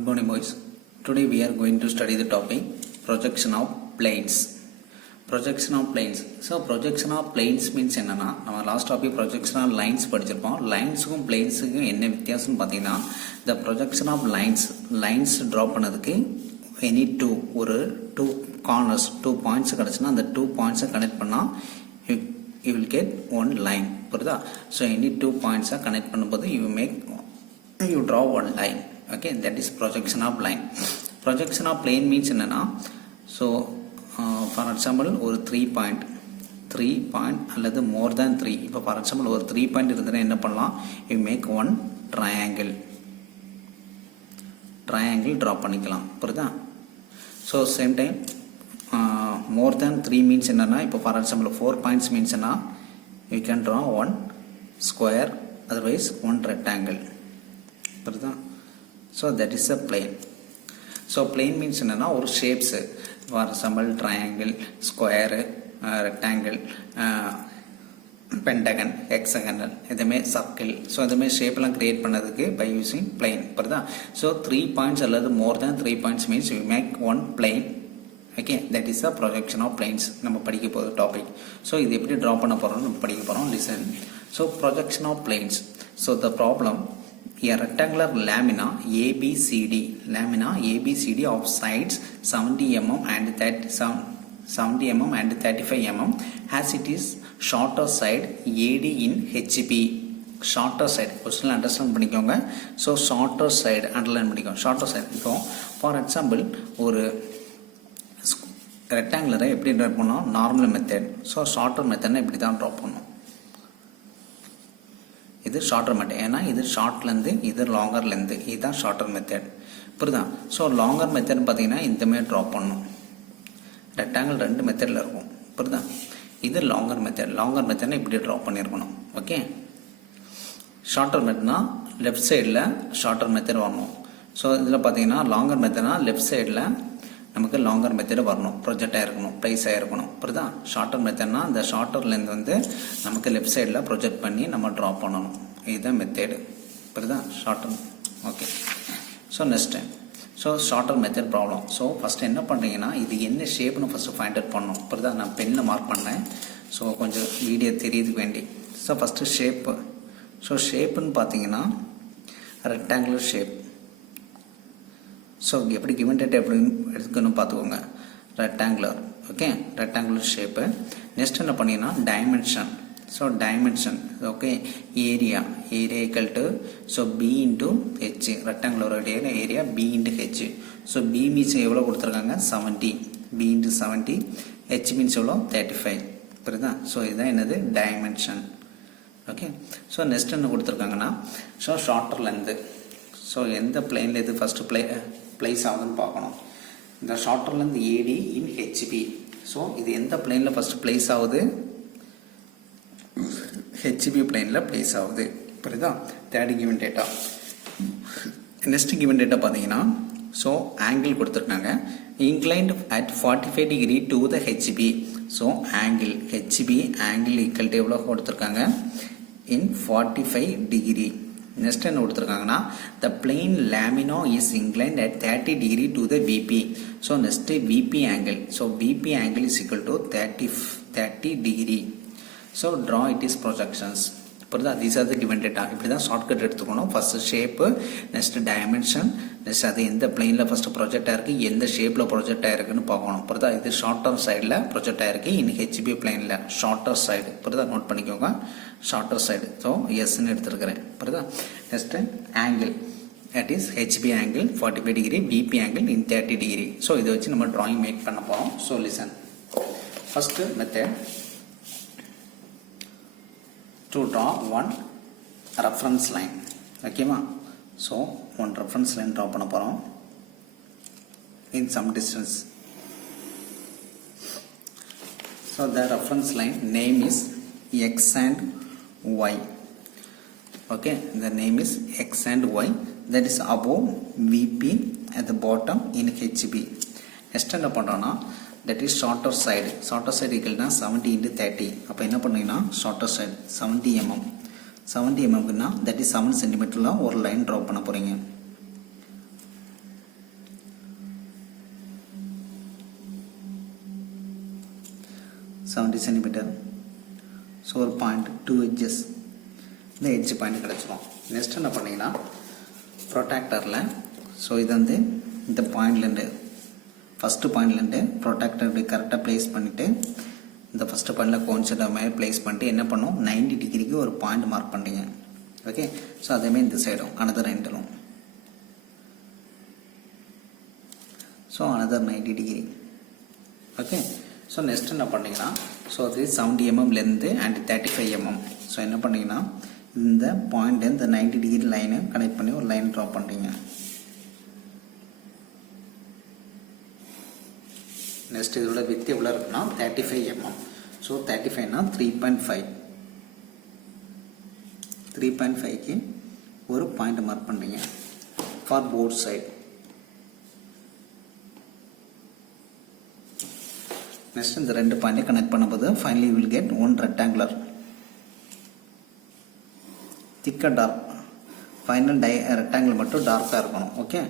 Good morning, boys. Today we are going to study the topic projection of planes. Projection of planes. So projection of planes means என்னன்னா நம்ம last topic projection of lines படிச்சிருப்போம். லைன்ஸுக்கும் பிளேன்ஸுக்கும் என்ன வித்தியாசம்னு பார்த்தீங்கன்னா the projection of lines draw பண்ணதுக்கு any two ஒரு two corners 2 points கிடச்சுன்னா அந்த 2 points connect பண்ணால் you will get one line. புரியுதா? So any 2 points கனெக்ட் பண்ணும்போது you draw one line. Okay, that is projection of line. Projection of plane means என்னன்னா so for example ஒரு 3 point அல்லது more than 3 இப்போ for example ஒரு 3 point இருந்ததுன்னா என்ன பண்ணலாம், you make one triangle draw பண்ணிக்கலாம். புரியுதா? so same time more than 3 means என்னன்னா இப்போ for example 4 points means என்ன, you can draw one square otherwise one rectangle. புரியுதா? so that is a plane. so plane means என்னன்னா ஒரு shapes for example triangle, square, rectangle, pentagon, hexagonal, இதுமே circle. so இதுமே ஷேப்லாம் create பண்ணதுக்கு by using plane. புரியுதா? so 3 points அல்லது more than 3 points means we make one plane. okay, that is the projection of planes. நம்ம படிக்க போகிற topic. so இது எப்படி ட்ரா பண்ண போகிறோம் நம்ம படிக்க போகிறோம். listen. so projection of planes. so the problem, a rectangular lamina ABCD of sides 70 mm and 70 mm and 35 mm has it is shorter side AD in HB. shorter side question understand பண்ணிக்கோங்க. so shorter side underline பண்ணிக்கோங்க. shorter side இப்போ for example ஒரு ரெக்டாங்குலரை எப்படி draw பண்ணோம், normal method. So shorter மெத்தட்னா இப்படி தான் draw பண்ணோம். இது ஷார்ட்டர் மெத்தட், ஏன்னா இது ஷார்ட்லேருந்து இது லாங்கர்லேருந்து, இதுதான் ஷார்ட்டர் மெத்தட். புரியுதா? ஸோ லாங்கர் மெத்தட் பார்த்தீங்கன்னா இந்தமாதிரி ட்ரா பண்ணணும். ரெக்டாங்கிள் 2 மெத்தடில் இருக்கும். புரியுதா? இது லாங்கர் மெத்தட்னா இப்படி ட்ரா பண்ணியிருக்கணும். ஓகே, ஷார்ட்டர் மெத்தட்னா லெஃப்ட் சைடில் ஷார்ட்டர் மெத்தட் வரணும். ஸோ இதில் பார்த்தீங்கன்னா லாங்கர் மெத்தட்னா லெஃப்ட் சைடில் நமக்கு லாங்கர் மெத்தட் வரணும், ப்ரொஜெக்ட் ஆகிருக்கணும், ப்ளேஸ் ஆகிருக்கணும். புரியுதா? ஷார்ட்டர் மெத்தட்னா அந்த ஷார்ட்டர்லேருந்து வந்து நமக்கு லெஃப்ட் சைடில் ப்ரொஜெக்ட் பண்ணி நம்ம ட்ரா பண்ணணும். இதுதான் மெத்தேடு. புரியுதா? Shorter. Okay, so next time shorter method problem. So first என்ன பண்ணுறீங்கன்னா இது என்ன ஷேப்னு ஃபஸ்ட்டு ஃபைண்ட் அவுட் பண்ணணும். புரியுதா? நான் பெண்ணில் மார்க் பண்ணேன். ஸோ கொஞ்சம் வீடியோ தெரியுதுக்கு வேண்டி. So first shape. ஸோ ஷேப்புன்னு பார்த்தீங்கன்னா ரெக்டாங்குலர் ஷேப். ஸோ எப்படி கிவன் டேட்டா எப்படி எடுத்துக்கணும் பார்த்துக்கோங்க. Rectangular. Okay, rectangular shape. Next என்ன பண்ணிங்கன்னா dimension. So dimension. Okay, area equal to so b into h. Rectangular area b into h. So b means எவ்வளோ கொடுத்துருக்காங்க, 70. B into 70. ஹெச் மீன்ஸ் எவ்வளோ, 35. புரியுதா? ஸோ இதுதான் என்னது டைமென்ஷன். ஓகே, ஸோ நெக்ஸ்ட் என்ன கொடுத்துருக்காங்கன்னா ஸோ ஷார்ட்டர்லேருந்து ஸோ எந்த பிளேனில் இது ஃபஸ்ட்டு ப்ளேஸ் ஆகுதுன்னு பார்க்கணும். இந்த ஷார்ட்டர்லேருந்து ஏடி இன் ஹெச்பி. ஸோ இது எந்த பிளேனில் ஃபஸ்ட்டு ப்ளேஸ் ஆகுது, ஹெச்பி பிளேனில் ப்ளேஸ் ஆகுது. புரியுதா? Third given data. Next given data பார்த்தீங்கன்னா ஸோ ஆங்கிள் கொடுத்துருக்காங்க, inclined at 45 degree to the HP. So angle HP angle equal to எவ்வளோ கொடுத்துருக்காங்க, இன் 45 டிகிரி. நெக்ஸ்ட் என்ன கொடுத்துருக்காங்கன்னா the plane lamina is inclined at 30 degree to the VP. So next VP angle. So VP angle is equal to 30 degree. So draw it is projections. புரியுதா? These are the given data. இப்படி தான் shortcut எடுத்துக்கணும். First shape, next dimension, next அது எந்த பிளேனில் first project ஆயிருக்கு, எந்த ஷேப்பில் ப்ரொஜெக்ட் ஆயிருக்குன்னு பார்க்கணும். புரியுதா? இது ஷார்ட்டர் சைடில் ப்ரொஜெக்ட் ஆயிருக்கு, இன்னைக்கு ஹெச்பி பிளேனில் ஷார்ட்டர் சைடு. புரியுதா? நோட் பண்ணிக்கோங்க, ஷார்ட்டர் சைடு. ஸோ எஸ்ன்னு எடுத்துருக்கிறேன். புரியுதா? Next angle, that is HP angle 45 degree, PP angle in 30 degree. So இதை வச்சு நம்ம ட்ராயிங் மேக் பண்ண போகிறோம். So listen. First method to draw one reference line. ஓகேவா? So one reference line draw பண்ண போகிறோம் in some distance. so the reference line name is x and y. okay, the name is x and y, that is above VP, at the bottom in HB. next என்ன பண்ணுறோன்னா that is shorter side equal to 70 into 30. அப்போ என்ன பண்ணுவீங்கன்னா shorter side 70 mm that is 7 cm ஒரு line draw பண்ண போறீங்க. 70 centimeter. So ஒரு point 2 edges இந்த edge point கிடச்சிரும். நெக்ஸ்ட் என்ன பண்ணிங்கன்னா ப்ரொடாக்டரில் ஸோ இது வந்து இந்த பாயிண்ட்லேருந்து ஃபஸ்ட்டு பாயிண்ட்லேருந்து ப்ரொடாக்டர் இப்படி கரெக்டாக ப்ளேஸ் பண்ணிவிட்டு இந்த ஃபஸ்ட்டு பாயிண்டில் கோன்சென்ட் மாதிரி ப்ளேஸ் பண்ணிட்டு என்ன பண்ணும் 90 டிகிரிக்கு ஒரு பாயிண்ட் மார்க் பண்ணுறீங்க. ஓகே, ஸோ அதேமாதிரி இந்த சைடும் அனதர் எண்டிலும் so another 90 degree. Okay, so next என்ன பண்ணிங்கன்னா ஸோ இது 70 mm length and 35 mm. So என்ன பண்ணிங்கன்னா இந்த பாயிண்ட் இந்த 90 டிகிரி லைனை கனெக்ட் பண்ணி ஒரு லைன் ட்ரா பண்ணுறீங்க. நெக்ஸ்ட் இதோட வித் எவ்வளோ இருக்குன்னா 35 mm. ஸோ 35னா 3.5 3.5க்கு ஒரு பாயிண்ட் மார்க் பண்ணுறீங்க ஃபார் போத் சைட். நெக்ஸ்ட் இந்த ரெண்டு பாயிண்ட்டை கனெக்ட் பண்ணும்போது finally will get one rectangular thicker dark. Final rectangle மட்டும் டார்க்காக இருக்கணும். Okay,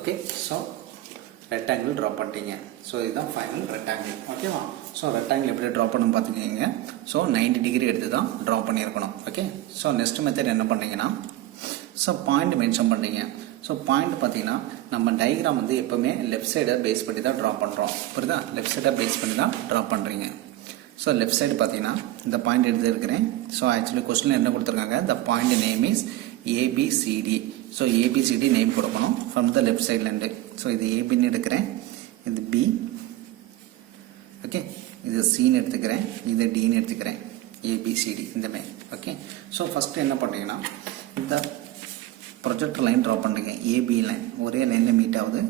okay, so rectangle draw பண்ணிட்டீங்க. ஸோ இதுதான் ஃபைனல் ரெக்டாங்கிள். ஓகேவா? ஸோ ரெக்டாங்கிள் எப்படி ட்ரா பண்ணணும் பார்த்துக்கிங்க. ஸோ 90 டிகிரி எடுத்து தான் ட்ரா பண்ணியிருக்கணும். ஓகே, ஸோ நெக்ஸ்ட் மெத்தட் என்ன பண்ணீங்கன்னா ஸோ பாயிண்ட் மென்ஷன் பண்ணுறீங்க. ஸோ பாயிண்ட் பார்த்தீங்கன்னா நம்ம டயக்ராம் வந்து எப்போவுமே லெஃப்ட் சைடை பேஸ் பண்ணி தான் ட்ரா பண்ணுறோம். புரியுதா? லெஃப்ட் சைடை பேஸ் பண்ணி தான் ட்ரா பண்ணுறீங்க. ஸோ லெஃப்ட் சைடு பார்த்தீங்கன்னா இந்த பாயிண்ட் எடுத்துருக்கிறேன். ஸோ ஆக்சுவலி கொஸ்டினில் என்ன கொடுத்துருக்காங்க, the point name is ABCD. So ABCD name கொடுக்கணும் ஃப்ரம் த லெஃப்ட் சைட்லேருந்து. ஸோ இது ஏபின்னு எடுக்கிறேன், இது பி, ஓகே, இது சின்னு எடுத்துக்கிறேன், இது டின்னு எடுத்துக்கிறேன், ABCD இந்த மாதிரி. ஓகே, ஸோ ஃபஸ்ட்டு என்ன பண்ணுறீங்கன்னா இந்த ப்ரொஜெக்டர் லைன் ட்ரா பண்ணுறீங்க. AB லைன் ஒரே லைனில் மீட் ஆகுது.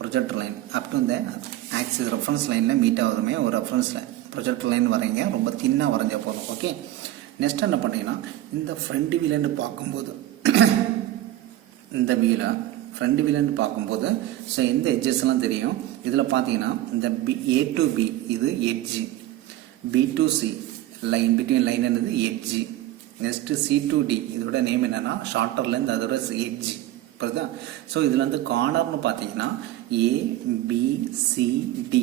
ப்ரொஜெக்டர் லைன் அப் டு இந்த ஆக்சிஸ் ரெஃபரன்ஸ் லைனில் மீட் ஆகுதுமே ஒரு ரெஃபரன்ஸில் ப்ரொஜெக்டர் லைன் வரைங்க. ரொம்ப தின்னாக வரைஞ்சா போதும். ஓகே, நெக்ஸ்ட் என்ன பண்ணிங்கன்னா இந்த ஃப்ரண்ட் வியூலேருந்து பார்க்கும்போது இந்த வியூவில் ஃப்ரண்ட் வியூலேருந்து பார்க்கும்போது ஸோ எந்த எட்ஜஸ்லாம் தெரியும். இதில் பார்த்தீங்கன்னா இந்த A to B இது edge, B to C line between line என்னது edge. Next C to D இதோட நேம் என்னன்னா ஷார்ட்டர்லேருந்து அதோட எட்ஜி. புரியுதா? ஸோ இதில் வந்து கார்னர்னு பார்த்தீங்கன்னா ABCD.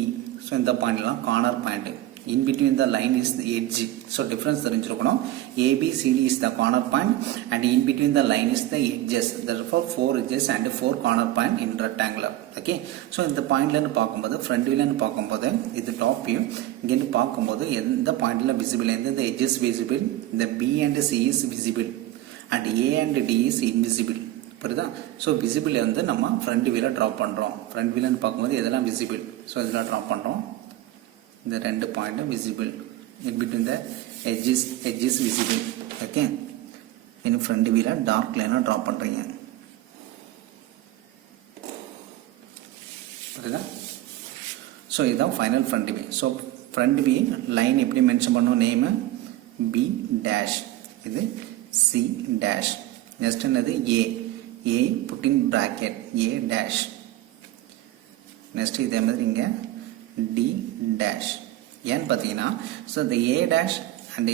ஸோ இந்த பாயிண்ட்லாம் corner point. in between the line is the edge. So difference தெரிஞ்சிருக்கணும். ABCD is the corner point and in between the line is the edges. Therefore 4 edges and 4 corner point in rectangular. Okay, so இந்த பாயிண்ட்லன்னு பார்க்கும்போது front வியூலன்னு பார்க்கும்போது இது top view. இங்கேருந்து பார்க்கும்போது எந்த பாயிண்ட்ல visible, எந்த edges visible, இந்த B and C is visible and A and D is invisible. புரியுதா? ஸோ விசிபிள் வந்து நம்ம ஃப்ரண்ட் வியூல ட்ரா பண்ணுறோம். ஃப்ரண்ட் வியூலன்னு பார்க்கும்போது இதெல்லாம் விசிபிள். ஸோ இதெல்லாம் ட்ரா பண்ணுறோம். இந்த ரெண்டு பாயிண்ட்டும் visible. in between the edges visible. Okay, இன்னும் ஃப்ரண்ட் வியூல டார்க் லைனாக ட்ரா பண்ணுறீங்க. புரியுதா? ஸோ இதுதான் final front view. So front view line எப்படி மென்ஷன் பண்ணணும், நேமு B டேஷ், இது C டேஷ். நெக்ஸ்ட் என்னது A put in bracket A dash. Next இதே மாதிரி இங்கே D டேஷ். ஏன்னு பார்த்தீங்கன்னா ஸோ இந்த A dash and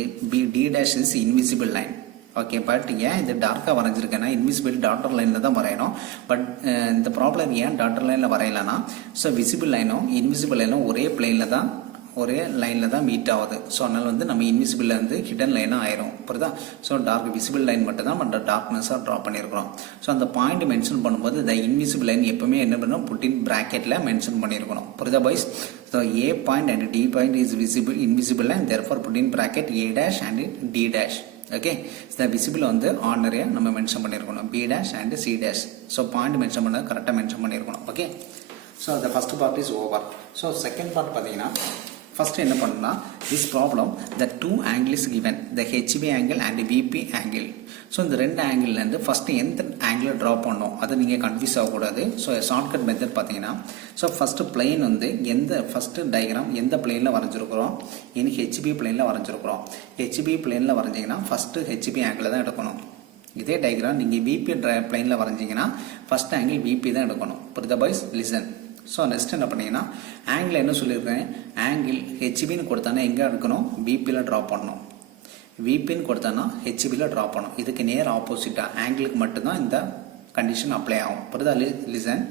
D dash is invisible line. Okay, but ஏன் இது டார்க்காக வரைஞ்சிருக்கேன்னா இன்விசிபிள் டாட்டர் லைனில் தான் வரையணும். பட் இந்த ப்ராப்ளம் ஏன் டாட்டர் லைனில் வரையலைன்னா ஸோ விசிபிள் லைனும் இன்விசிபிள் லைனும் ஒரே பிளேனில் தான் ஒரே லைனில் தான் மீட் ஆகுது. ஸோ அதனால் வந்து நம்ம இன்விசிபிள் வந்து ஹிடன் லைனாக ஆயிரும். புரியுதா? ஸோ டார்க் விசிபிள் லைன் மட்டும் தான் நம்ம டார்க்னஸாக ட்ரா பண்ணியிருக்கிறோம். ஸோ அந்த பாயிண்ட் மென்ஷன் பண்ணும்போது இந்த இன்விசிபிள் லைன் எப்பவுமே என்ன பண்ணணும், புட்டின் ப்ராக்கெட்டில் மென்ஷன் பண்ணியிருக்கணும். புரியுதா boys? So A point and D point is visible invisible line, therefore put in bracket A dash and D dash. Okay, இந்த விசிபிள் வந்து ஆர்டினரியாக நம்ம மென்ஷன் பண்ணியிருக்கணும், B dash and C dash. So point mention பண்ணது கரெக்டாக mention பண்ணியிருக்கணும். Okay, so the first part is over. So second part பார்த்தீங்கன்னா first என்ன பண்ணணும்னா this problem the two angle is given, the HB angle and VP angle. So இந்த ரெண்டு ஆங்கிள்லேருந்து first எந்த ஆங்கிளை ட்ரா பண்ணோம் அதை நீங்கள் கன்ஃபியூஸ் ஆகக்கூடாது. ஸோ ஷார்ட்கட் மெத்தட் பார்த்தீங்கன்னா ஸோ ஃபஸ்ட்டு பிளேன் வந்து ஃபஸ்ட்டு டயக்ராம் எந்த பிளேனில் வரைஞ்சிருக்கிறோம், இன்னைக்கு HB பிளேனில் வரைஞ்சிருக்கிறோம். HB பிளேனில் வரைஞ்சிங்கன்னா ஃபஸ்ட்டு HB ஆங்கிளை தான் எடுக்கணும். இதே டயக்ராம் நீங்கள் VP பிளேனில் வரைஞ்சிங்கன்னா ஃபஸ்ட் ஆங்கிள் VP தான் எடுக்கணும். புரியுதா பாய்ஸ்? லிசன். ஸோ நெக்ஸ்ட் என்ன பண்ணீங்கன்னா ஆங்கிள் என்ன சொல்லியிருக்கேன், ஆங்கிள் ஹெச்பின்னு கொடுத்தானா எங்கே எடுக்கணும், பிபியில் ட்ரா பண்ணணும். விபின்னு கொடுத்தானா ஹெச்பியில் ட்ரா பண்ணணும். இதுக்கு நேர் ஆப்போசிட்டாக ஆங்கிளுக்கு மட்டும்தான் இந்த கண்டிஷன் அப்ளை ஆகும். புரியுதா? Listen.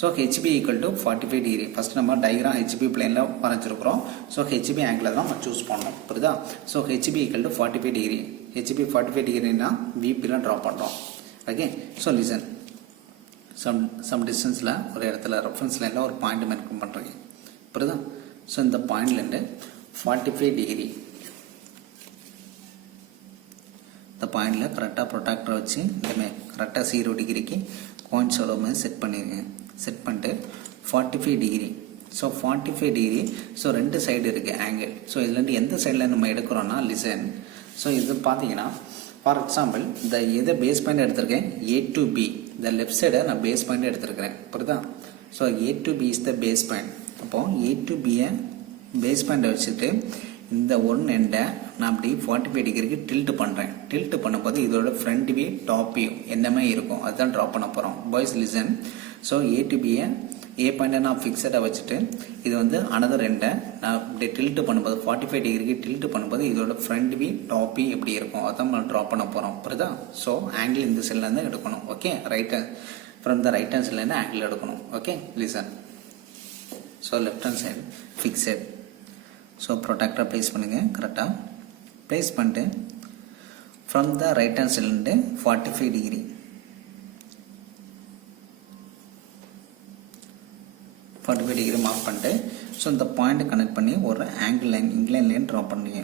So HP equal to 45 degree. First நம்ம டயக்ராம் ஹெச்பி பிளேனில் வரைஞ்சிருக்கிறோம். ஸோ ஹெச்பி ஆங்கிள் தான் நம்ம சூஸ் பண்ணணும். புரியுதா? So HP equal to 45 degree. HP 45 டிகிரினா விபிலாம் ட்ரா பண்ணுறோம். ஓகே. So listen. சம் டிஸ்டன்ஸில் ஒரு இடத்துல ரெஃபரன்ஸ் லைனில் ஒரு பாயிண்ட் மென்ஷன் பண்ணுறீங்க. புரியுதா? ஸோ இந்த பாயிண்ட்லேருந்து 45 டிகிரி இந்த பாயிண்டில் கரெக்டாக ப்ரொடாக்டரை வச்சு இந்தமாதிரி கரெக்டாக 0 டிகிரிக்கு கோயின்ஸ் எவ்வளோ மாதிரி செட் பண்ணிடுங்க. செட் பண்ணிட்டு 45 degree. So 45 degree. So 2 side இருக்குது ஆங்கிள். ஸோ இதுலேருந்து எந்த சைடில் நம்ம எடுக்கிறோன்னா லிசன். ஸோ இது பார்த்தீங்கன்னா ஃபார் எக்ஸாம்பிள் இந்த எதை பேஸ் பாயிண்ட் எடுத்திருக்கேன் A to B. இந்த லெஃப்ட் சைடை நான் பேஸ் பாயிண்ட் எடுத்துருக்கிறேன். புரியுதா? So A to B is the base point. அப்போது A to B-யை பேஸ் பாயிண்டை வச்சுட்டு இந்த ஒன் எண்டை நான் அப்படி 45 டிகிரிக்கு டில்ட் பண்ணுறேன். டில்ட் பண்ணும்போது இதோட ஃப்ரண்ட் வியூ டாப் வியூ என்னமே இருக்கும், அதுதான் ட்ரா பண்ண போகிறோம். Boys listen. So A to B-யை ஏ பாயிண்டை நான் ஃபிக்ஸடாக வச்சுட்டு இது வந்து அனதர் எண்டை நான் இப்படி டில்ட் பண்ணும்போது 45 டிகிரிக்கு டில்ட் பண்ணும்போது இதோட ஃப்ரண்ட் வியூ டாப் வியூ எப்படி இருக்கும் அதான் நம்ம ட்ரா பண்ண போகிறோம். புரியுதா? ஸோ ஆங்கிள் இந்த சைட்லேருந்து எடுக்கணும். Okay. From the right hand சைட்லேருந்து ஆங்கிள் எடுக்கணும். Okay. Listen. So left hand side fixed. So ப்ரொடெக்டரை ப்ளேஸ் பண்ணுங்கள். கரெக்டாக ப்ளேஸ் பண்ணிட்டு ஃப்ரம் த ரைட் ஹேண்ட் சைட்லேருந்து 45 டிகிரி 45 டிகிரி மார்க் பண்ணிட்டு ஸோ இந்த பாயிண்ட்டை கனெக்ட் பண்ணி ஒரு angle line incline line draw பண்ணுறீங்க.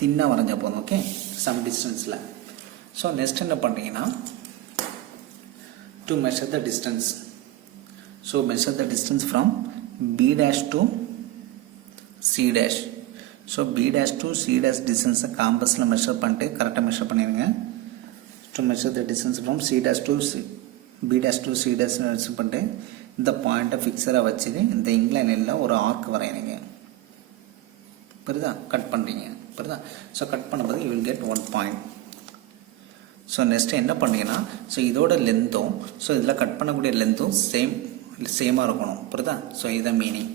தின்னாக வரைஞ்ச போதும். ஓகே. சம் டிஸ்டன்ஸில். ஸோ நெக்ஸ்ட் என்ன பண்ணுறீங்கன்னா to measure the distance. So measure the distance from B dash to C dash. So B dash to C dash distance compassல measure பண்ணிட்டு கரெக்டாக measure பண்ணிடுங்க. To measure the distance from C dash to B dash to C dash measure பண்ணிட்டு இந்த பாயிண்ட்டை ஃபிக்ஸராக வச்சுட்டு இந்த இன்க்ளைனில் ஒரு arc வரையிறீங்க. புரியுதா? கட் பண்ணுறீங்க. புரியுதா? ஸோ கட் பண்ணும்போது you will get 1 point. So next என்ன பண்ணுறீங்கன்னா ஸோ இதோட லென்த்தும் ஸோ இதில் கட் பண்ணக்கூடிய லென்த்தும் சேமாக இருக்கணும். புரியுதா? ஸோ இதுதான் மீனிங்.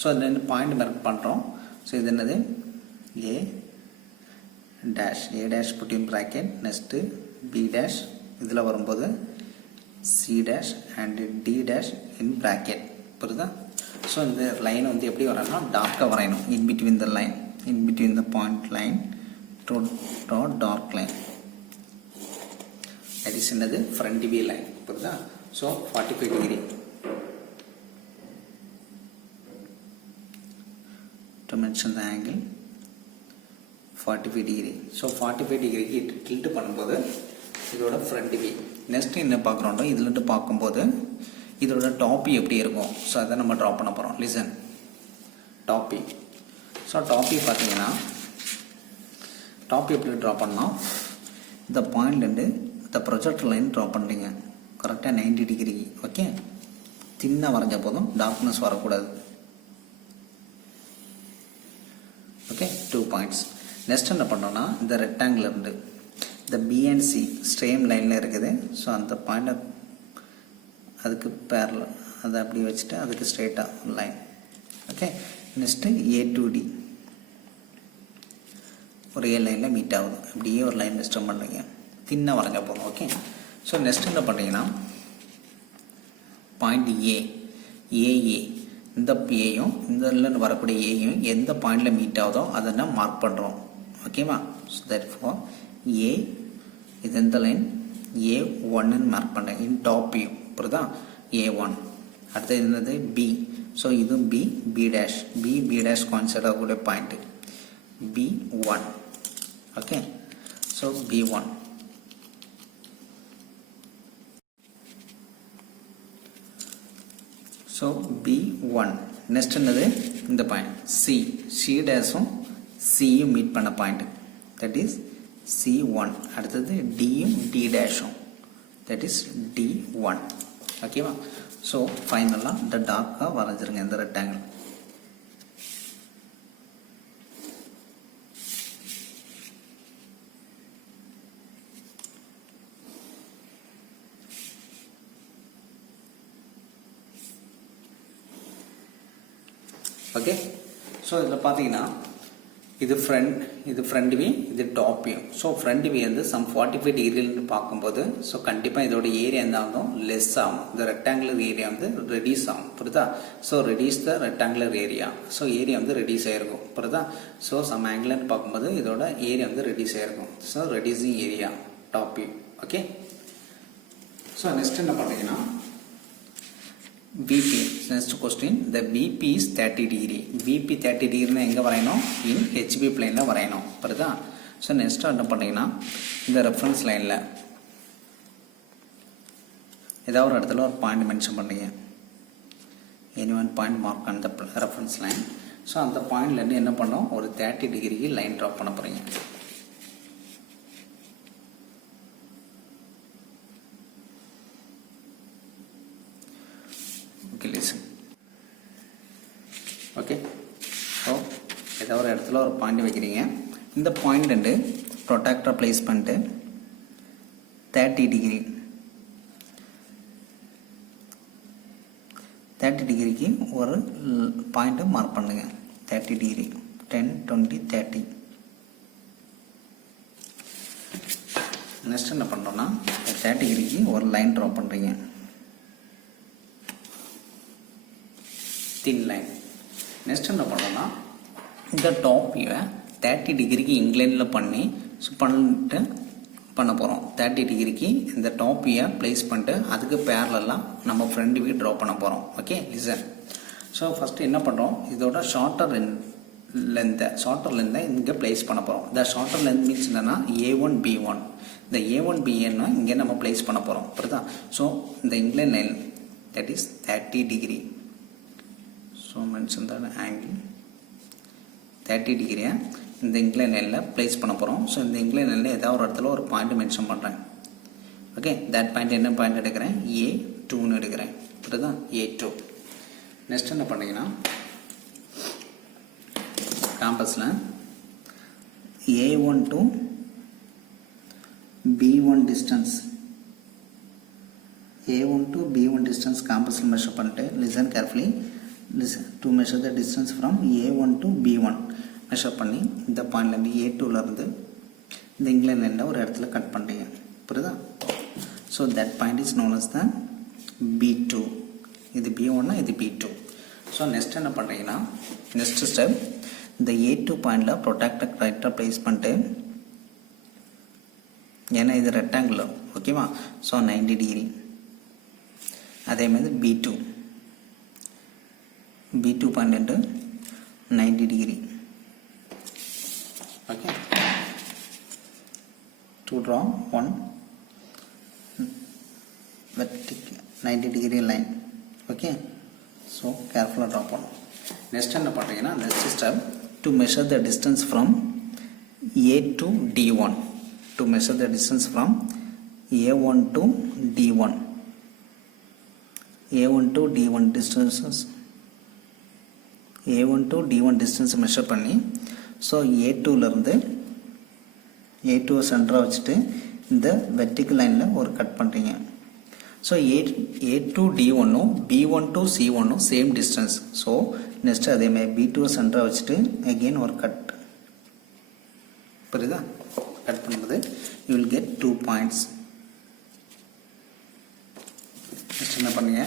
ஸோ அதில் ரெண்டு பாயிண்ட் மார்க் பண்ணுறோம். ஸோ இது என்னது A dash put in bracket. Next B dash இதில் வரும்போது C dash and D dash in bracket. புரியுதா? ஸோ இந்த லைன் வந்து எப்படி வரணும்னா டார்க்காக வரையணும். In between the line, in between the point line to dark line. அது என்னது ஃப்ரண்ட் வியூ லைன். புரியுதா? So 45 degree to mention the angle 45 degree. So 45 டிகிரிக்கு டில்ட் பண்ணும்போது இதோட ஃப்ரண்ட் வியூ. நெக்ஸ்ட் என்ன பார்க்குறோம் இதுலட்டு பார்க்கும்போது இதோட டாப்பி எப்படி இருக்கும் ஸோ அதை நம்ம ட்ரா பண்ண போகிறோம். லிசன். டாப்பி. ஸோ டாப்பி பார்த்தீங்கன்னா டாப்பி எப்படி ட்ரா பண்ணோம் இந்த பாயிண்ட்லேருந்து இந்த ப்ரொஜெக்டர் லைன் ட்ரா பண்ணுறீங்க கரெக்டாக 90 டிகிரி. ஓகே. தின்னாக வரைஞ்ச போதும் டார்க்னஸ் வரக்கூடாது. ஓகே. 2 பாயிண்ட்ஸ். நெக்ஸ்ட் என்ன பண்ணோன்னா இந்த ரெக்டாங்கிள் இருந்து இந்த B and C ஸ்ட்ரேம் லைனில் இருக்குது. ஸோ அந்த பாயிண்டை அதுக்கு பேரல அதை அப்படி வச்சுட்டு அதுக்கு ஸ்ட்ரெயிட்டாக line. Okay. Next A to D ஒரு A லைனில் மீட் ஆகுது. அப்படியே ஒரு லைன் நெக்ஸ்ட் பண்ணுறீங்க. தின்னாக வரைஞ்ச போதும். ஓகே. ஸோ நெக்ஸ்ட் என்ன பண்ணுறீங்கன்னா பாயிண்ட் ஏஏ இந்த ஏயும் இந்த வரக்கூடிய ஏயும் எந்த பாயிண்டில் மீட் ஆகுதோ அதை நான் மார்க் பண்ணுறோம். ஓகேவா? ஸோ தட் ஃபார் ஏ இது எந்த லைன் A1ன்னு மார்க் பண்ணுறேன் இன் டாப் வியூ. புரியுதா? A1. அடுத்தது என்னது B. ஸோ இதுவும் B dash B dash concept ஆகக்கூடிய point B1. Okay. So B1. So B1. Next என்னது இந்த பாயிண்ட் C டேஷும் Cயும் மீட் பண்ண பாயிண்ட் தட் இஸ் C1. அடுத்தது Dயும் D டேஷும் தட் இஸ் D1. ஓகேவா? ஸோ ஃபைனலாக இந்த டார்க்காக வரைஞ்சிருங்க இந்த ரெக்டாங்கிள். ஓகே. ஸோ இதில் பார்த்தீங்கன்னா இது ஃப்ரண்ட் வியூ, இது top view. So front view வந்து சம் 45 டிகிரின்னு பார்க்கும்போது ஸோ கண்டிப்பாக இதோட ஏரியா என்ன ஆகும், லெஸ் ஆகும். இந்த ரெக்டாங்குலர் ஏரியா வந்து ரெடியூஸ் ஆகும். புரியுதா? So reduce the rectangular area. So area வந்து ரெடியூஸ் ஆகிருக்கும். புரியுதா? ஸோ சம் ஆங்கிள்னு பார்க்கும்போது இதோட ஏரியா வந்து ரெடியூஸ் ஆகிருக்கும். So reducing area top view. Okay. So next என்ன பண்ணுறீங்கன்னா VP. Next question, the VP is 30 degree. VP 30 degree எங்க வரையணும், in HB plane வரையணும். புரியுதா? ஸோ நெக்ஸ்ட் என்ன பண்ணீங்கன்னா இந்த ரெஃபரன்ஸ் லைனில் ஏதாவது ஒரு இடத்துல ஒரு பாயிண்ட் மென்ஷன் பண்ணீங்க. Any one point mark on the reference line. So அந்த பாயிண்ட்லேருந்து என்ன பண்ணோம், ஒரு 30 டிகிரிக்கு லைன் ட்ராப் பண்ண போகிறீங்க. ஓகே. ஸோ ஏதாவது ஒரு இடத்துல ஒரு பாயிண்ட் வைக்கிறீங்க. இந்த பாயிண்ட் ரெண்டு ப்ரொடக்டரை ப்ளேஸ் பண்ணிட்டு 30 டிகிரிக்கு ஒரு பாயிண்ட்டை மார்க் பண்ணுங்க. 30 டிகிரி 10, 20, 30. நெக்ஸ்ட் என்ன பண்ணுறோன்னா 30 டிகிரிக்கு ஒரு லைன் ட்ரா பண்ணுறீங்க. தின் லைன். நெக்ஸ்ட் என்ன பண்ணோம்னா இந்த டாப் வியூவை 30 டிகிரிக்கு இன்க்ளைனில் பண்ண போகிறோம். 30 டிகிரிக்கு இந்த டாப் வியூவை ப்ளேஸ் பண்ணிட்டு அதுக்கு பேரலாக நம்ம ஃப்ரண்ட் வியூ ட்ரா பண்ண போகிறோம். Okay, listen. ஸோ ஃபஸ்ட்டு என்ன பண்ணுறோம், இதோட ஷார்ட்டர் லென்த்தை இங்கே ப்ளேஸ் பண்ண போகிறோம். இந்த ஷார்ட்டர் லென்த் மீன்ஸ் என்னென்னா A1 B1. இந்த A1 B1 இங்கே நம்ம ப்ளேஸ் பண்ண போகிறோம். புரியுதா? ஸோ இந்த incline line that is 30 degree. So mention the angle 30 டிகிரியை இந்த இன்க்ளைன் லைனில் ப்ளேஸ் பண்ண போகிறோம். ஸோ இந்த இன்க்ளைன் லைனில் ஏதாவது ஒரு இடத்துல ஒரு பாயிண்ட் மென்ஷன் பண்ணுறேன். ஓகே, தட் பாயிண்ட் என்ன பாயிண்ட் எடுக்கிறேன், A2ன்னு எடுக்கிறேன். புரியுதா? A2. நெக்ஸ்ட் என்ன பண்ணீங்கன்னா காம்பஸில் A1 to B1 distance, A1 to B1 distance காம்பஸில் மெஷர் பண்ணிட்டு listen carefully. to measure the distance from A1 to B1 measure பண்ணி இந்த பாயிண்ட்லேருந்து A2லேருந்து இந்த இன்க்ளைன் லைனில் ஒரு இடத்துல கட் பண்ணுறீங்க. புரியுதா? So that point is known as the B2. இது B1னா இது B2. ஸோ நெக்ஸ்ட் என்ன பண்ணுறீங்கன்னா நெக்ஸ்ட் ஸ்டெப் இந்த A2 பாயிண்டில் ப்ரொடக்டர் கரெக்டாக ப்ளேஸ் பண்ணிட்டு, ஏன்னா இது ரெக்டாங்குலர். ஓகேவா? So 90 degree. அதேமாதிரி B2 point 90 degree. Okay, to draw one vertical 90 degree line. Okay, so கேர்ஃபுல்லாக ட்ரா பண்ணணும். நெக்ஸ்ட் என்ன பண்ணுறீங்கன்னா next step to measure the distance from A to D1. To measure the distance from A1 to D1. A1 to D1 distances A1 to D1 distance measure பண்ணி so A2லேருந்து A2 சென்டராக வச்சுட்டு இந்த vertical லைனில் ஒரு cut பண்ணுறீங்க. So A2 D1ம் B1 to C1ம் same distance. So next அதேமாதிரி B2 சென்டராக வச்சுட்டு அகெயின் ஒரு கட். புரியுதா? கட் பண்ணும்போது you will get 2 points. Next என்ன பண்ணுங்க,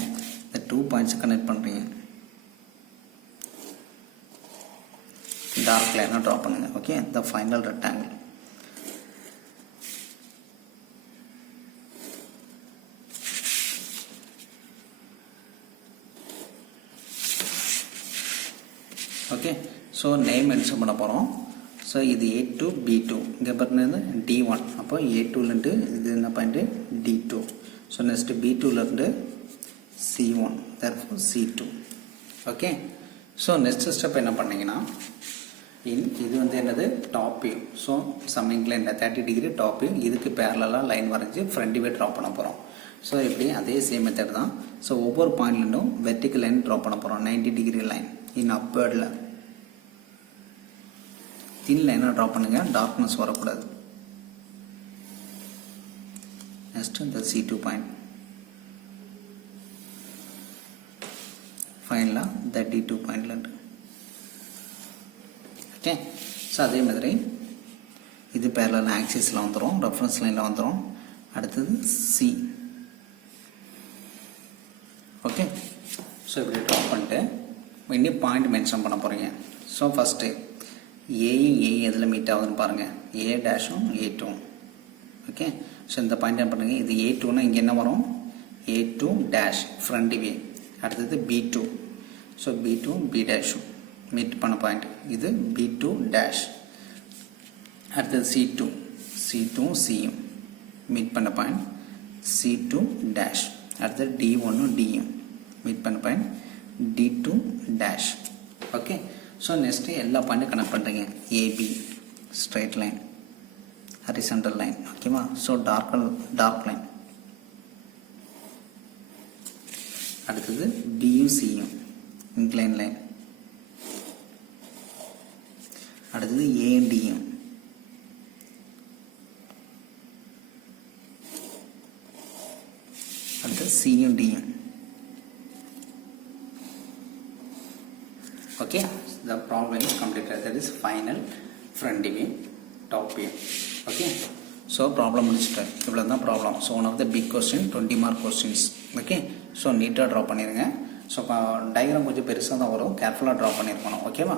இந்த 2 பாயிண்ட்ஸை கனெக்ட் பண்ணுறீங்க. டார்க் லைனாக ட்ரா பண்ணுங்க. Okay, the final rectangle. Okay, so name mention பண்ண போகிறோம். ஸோ இது A2 B2, இங்கே பார்த்தீங்கன்னா D1. அப்போ A2லேருந்து இது என்ன பாயிண்ட்டு D2. ஸோ நெக்ஸ்ட் B2லேருந்து C1, therefore C2. Okay, so next step என்ன பண்ணிங்கன்னா இது வந்து என்னது top view. So some incline 30 degree top view, இதுக்கு பேரலாக லைன் வரைஞ்சி ஃப்ரண்ட் வியூ ட்ரா பண்ண போகிறோம். ஸோ இப்படி அதே சேம் மெத்தட் தான். ஸோ ஒவ்வொரு பாயிண்ட்லேருந்தும் வெர்டிக்கல் லைன் ட்ரா பண்ண போகிறோம். 90 டிகிரி லைன் இன் அப்வர்டில் தின் லைனாக ட்ரா பண்ணுங்கள், டார்க்னஸ் வரக்கூடாது. நெக்ஸ்ட் இந்த C2 பாயிண்ட், ஃபைனலாக இந்த D2 பாயிண்ட்லேருந்து. ஓகே, ஸோ அதே மாதிரி இது பேரலல் ஆக்சிஸில் வந்துடும், ரெஃபரன்ஸ் லைனில் வந்துடும். அடுத்தது சி. ஓகே, ஸோ இப்படி ட்ரா பண்ணிட்டு இன்னும் பாயிண்ட் மென்ஷன் பண்ண போகிறீங்க. ஸோ ஃபஸ்ட்டு ஏயும் எதில் மீட் ஆகுதுன்னு பாருங்கள், ஏ டேஷும் A2. ஓகே, ஸோ இந்த பாயிண்ட் என்ன பண்ணுங்க, இது A2னா இங்கே என்ன வரும், A2 டேஷ் ஃப்ரண்ட் வே. அடுத்தது B2, ஸோ B2 B டேஷும் மீட் பண்ண பாயிண்ட், இது B2 டேஷ். அடுத்தது C2 Cயும் மீட் பண்ண பாயிண்ட் C2 டேஷ். அடுத்தது D1 Dயும் மீட் பண்ண point D2 dash. Okay, so next எல்லா பாயிண்ட்டும் கனெக்ட் பண்ணுறீங்க. AB straight line, horizontal line. ஓகேவா, ஸோ டார்க் லைன். அடுத்தது பியும் சியும் இன்க்ளைன் லைன். அடுத்தது ஏஎன்டியும். அடுத்தது சியும் டியும். Okay, the problem is completed. That is final front view, top view. Okay, so problem முடிச்சிட்டு இவ்வளோ தான் problem. So one of the big question, 20 mark questions. Okay, so நீட்டாக draw பண்ணிடுங்க. So diagram கொஞ்சம் பெருசாக தான் வரும், கேர்ஃபுல்லாக ட்ரா பண்ணியிருக்கணும். ஓகேவா,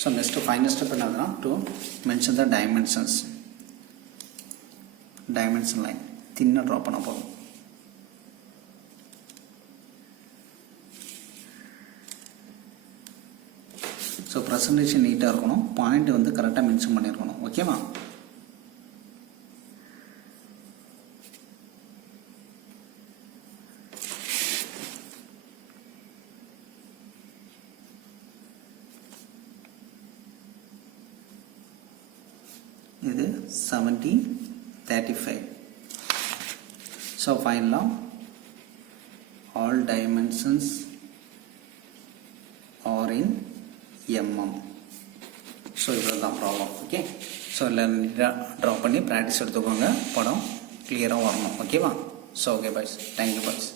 ஸோ நெக்ஸ்ட்டு ஃபைனல் ஸ்டெப் என்னதுன்னா to mention the dimensions. Dimension line தின்னாக ட்ரா பண்ண போதும். ஸோ ப்ரெசன்டேஷன் நீட்டாக இருக்கணும், பாயிண்ட் வந்து கரெக்டாக மென்ஷன் பண்ணியிருக்கணும். ஓகேவா, இது 70-35. ஸோ ஃபைனலாக ஆல் டைமென்ஷன்ஸ் ஆர் இன் mm. ஸோ இவ்வளோ தான் ப்ராப்ளம். ஓகே, ஸோ இல்லை நீட்டாக ட்ரா பண்ணி ப்ராக்டிஸ் எடுத்துக்கோங்க, படம் கிளியராக வரணும். ஓகேவா, so okay boys, thank you boys.